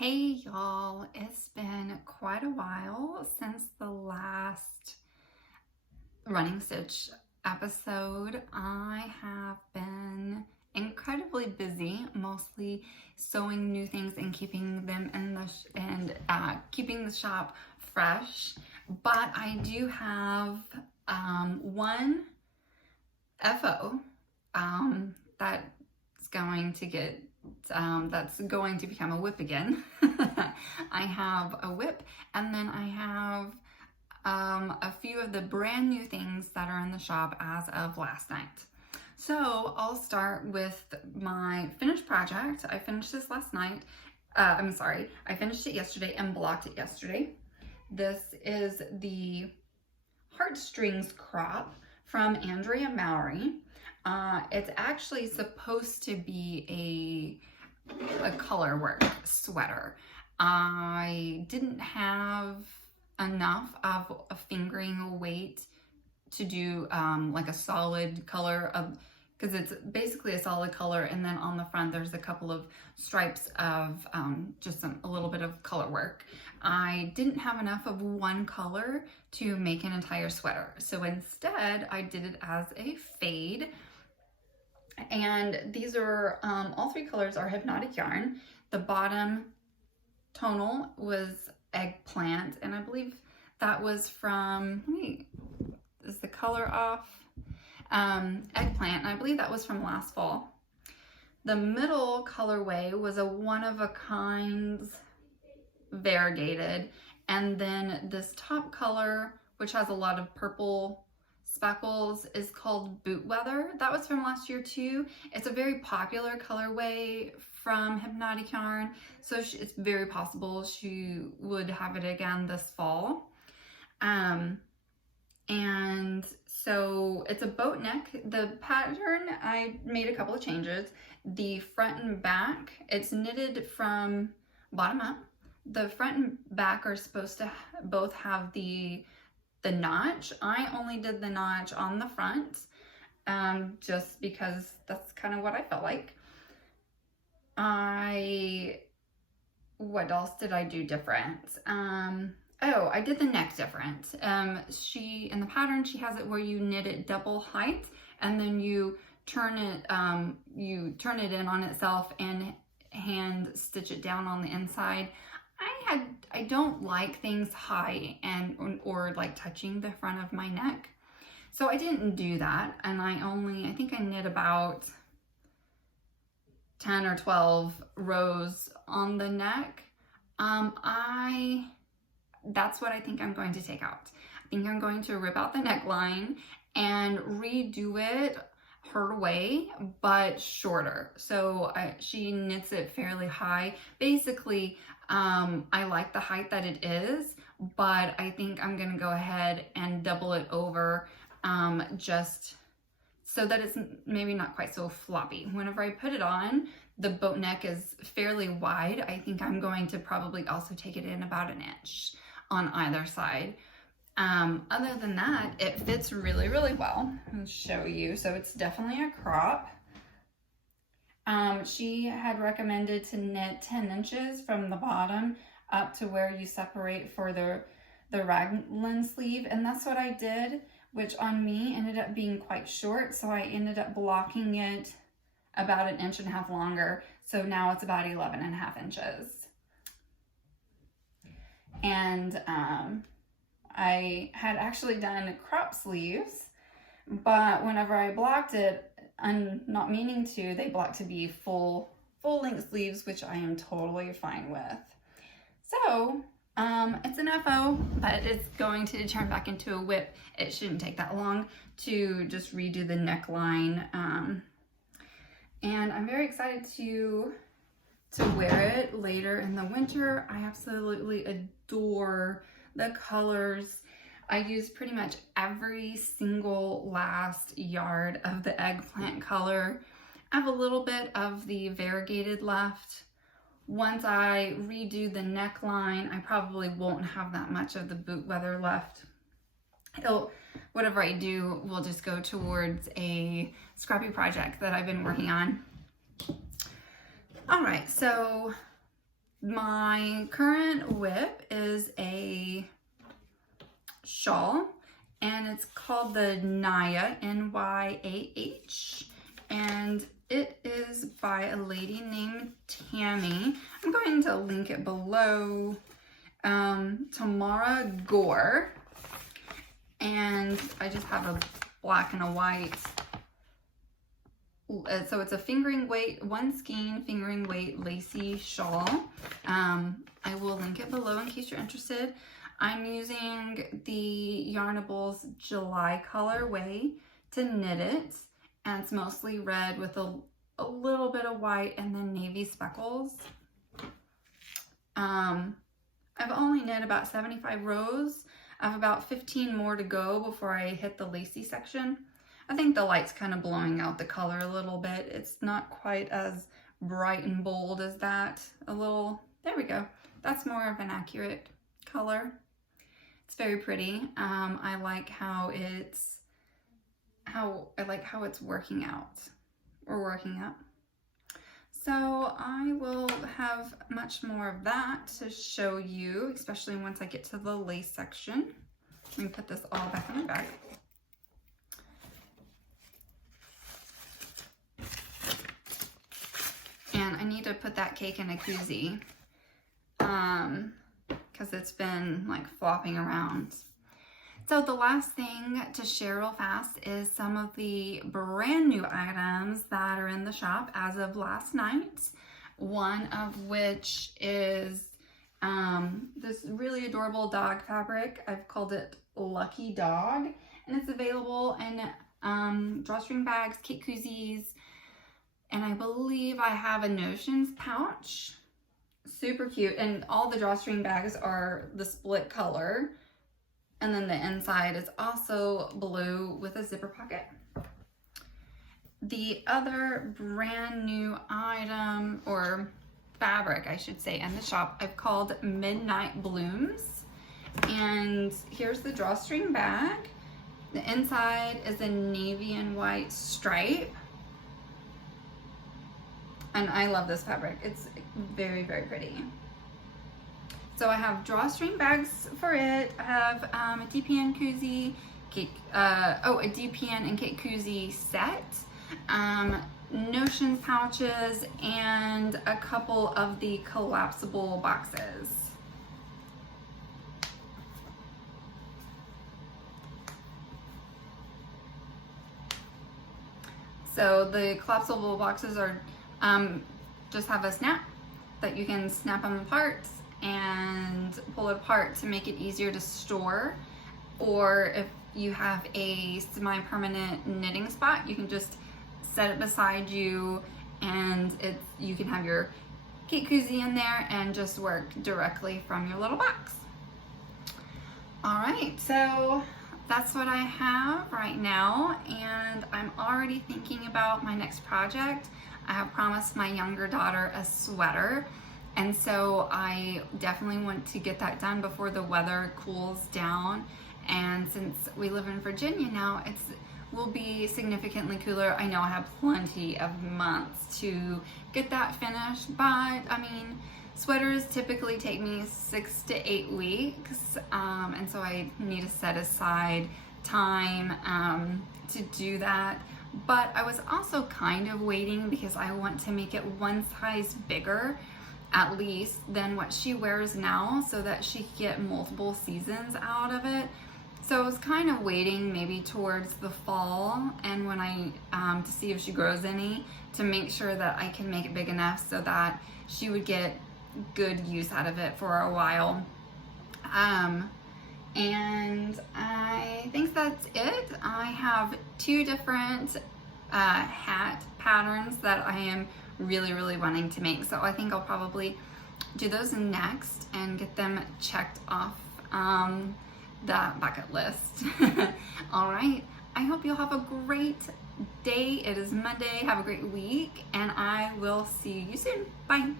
Hey y'all, it's been quite a while since the last Running Stitch episode. I have been incredibly busy, mostly sewing new things and keeping them in keeping the shop fresh. But I do have one FO that's going to get that's going to become a whip again. I have a whip, and then I have a few of the brand new things that are in the shop as of last night. So I'll start with my finished project. I finished this last night. I finished it yesterday and blocked it yesterday. This is the Heartstrings crop from Andrea Mowry. It's actually supposed to be a color work sweater. I didn't have enough of a fingering weight to do like a solid color of, because it's basically a solid color, and then on the front there's a couple of stripes of just a little bit of color work. I didn't have enough of one color to make an entire sweater, so instead I did it as a fade. And these are all three colors are Hypnotic yarn. The bottom tonal was Eggplant, and I believe that was from, is the color off? Eggplant, and I believe that was from last fall. The middle colorway was a one-of-a-kind variegated, and then this top color, which has a lot of purple speckles, is called Boot Weather. That was from last year too. It's a very popular colorway from Hypnotic Yarn, so it's very possible she would have it again this fall. And so it's a boat neck. The pattern, I made a couple of changes. The front and back, it's knitted from bottom up. The front and back are supposed to both have the notch. I only did the notch on the front, just because that's kind of what I felt like. What else did I do different? Oh, I did the neck different. In the pattern, she has it where you knit it double height, and then you turn it in on itself and hand stitch it down on the inside. I don't like things high or like touching the front of my neck, so I didn't do that, and I think I knit about 10 or 12 rows on the neck. That's what I think I'm going to take out. I think I'm going to rip out the neckline and redo it her way, but shorter. So she knits it fairly high. Basically, I like the height that it is, but I think I'm gonna go ahead and double it over, just so that it's maybe not quite so floppy. Whenever I put it on, the boat neck is fairly wide. I think I'm going to probably also take it in about an inch on either side. Other than that, it fits really, really well. I'll show you. So it's definitely a crop. She had recommended to knit 10 inches from the bottom up to where you separate for the raglan sleeve, and that's what I did, which on me ended up being quite short, so I ended up blocking it about 1.5 inches longer, so now it's about 11.5 inches. And I had actually done crop sleeves, but whenever I blocked it, I'm not meaning to, they blocked to be full length sleeves, which I am totally fine with. So it's an FO, but it's going to turn back into a whip. It shouldn't take that long to just redo the neckline. And I'm very excited to wear it later in the winter. I absolutely adore the colors. I used pretty much every single last yard of the Eggplant color. I have a little bit of the variegated left. Once I redo the neckline, I probably won't have that much of the Boot Weather left. Whatever I do will just go towards a scrappy project that I've been working on. All right, so My current whip is a shawl, and it's called the Nyah, N-Y-A-H, and it is by a lady named Tammy. I'm going to link it below. Tamara Gore, and I just have a black and a white. So it's a fingering weight, one skein fingering weight lacy shawl. I will link it below in case you're interested. I'm using the Yarnables July colorway to knit it, and it's mostly red with a little bit of white and then navy speckles. I've only knit about 75 rows. I have about 15 more to go before I hit the lacy section. I think the light's kind of blowing out the color a little bit. It's not quite as bright and bold as that. There we go. That's more of an accurate color. It's very pretty. I like how it's working out or working up. So I will have much more of that to show you, especially once I get to the lace section. Let me put this all back in my bag. And I need to put that cake in a koozie because it's been like flopping around. So the last thing to share real fast is some of the brand new items that are in the shop as of last night. One of which is this really adorable dog fabric. I've called it Lucky Dog, and it's available in drawstring bags, kit koozies, and I believe I have a Notions pouch. Super cute, and all the drawstring bags are the split color. And then the inside is also blue with a zipper pocket. The other brand new item, or fabric I should say, in the shop, I've called Midnight Blooms. And here's the drawstring bag. The inside is a navy and white stripe. And I love this fabric. It's very, very pretty. So I have drawstring bags for it. I have a DPN koozie, a DPN and kit koozie set, Notions pouches, and a couple of the collapsible boxes. So the collapsible boxes are just have a snap that you can snap them apart and pull it apart to make it easier to store. Or if you have a semi-permanent knitting spot, you can just set it beside you, and you can have your kit koozie in there and just work directly from your little box. All right, so that's what I have right now, and I'm already thinking about my next project. I have promised my younger daughter a sweater, and so I definitely want to get that done before the weather cools down. And since we live in Virginia now, it will be significantly cooler. I know I have plenty of months to get that finished, but I mean, sweaters typically take me 6 to 8 weeks, and so I need to set aside time to do that. But I was also kind of waiting because I want to make it one size bigger, at least, than what she wears now, so that she can get multiple seasons out of it. So I was kind of waiting maybe towards the fall, and when I to see if she grows any, to make sure that I can make it big enough so that she would get good use out of it for a while. And I think that's it. I have 2 different hat patterns that I am really wanting to make, so I think I'll probably do those next and get them checked off the bucket list. All right, I hope you'll have a great day. It is Monday. Have a great week, and I will see you soon. Bye.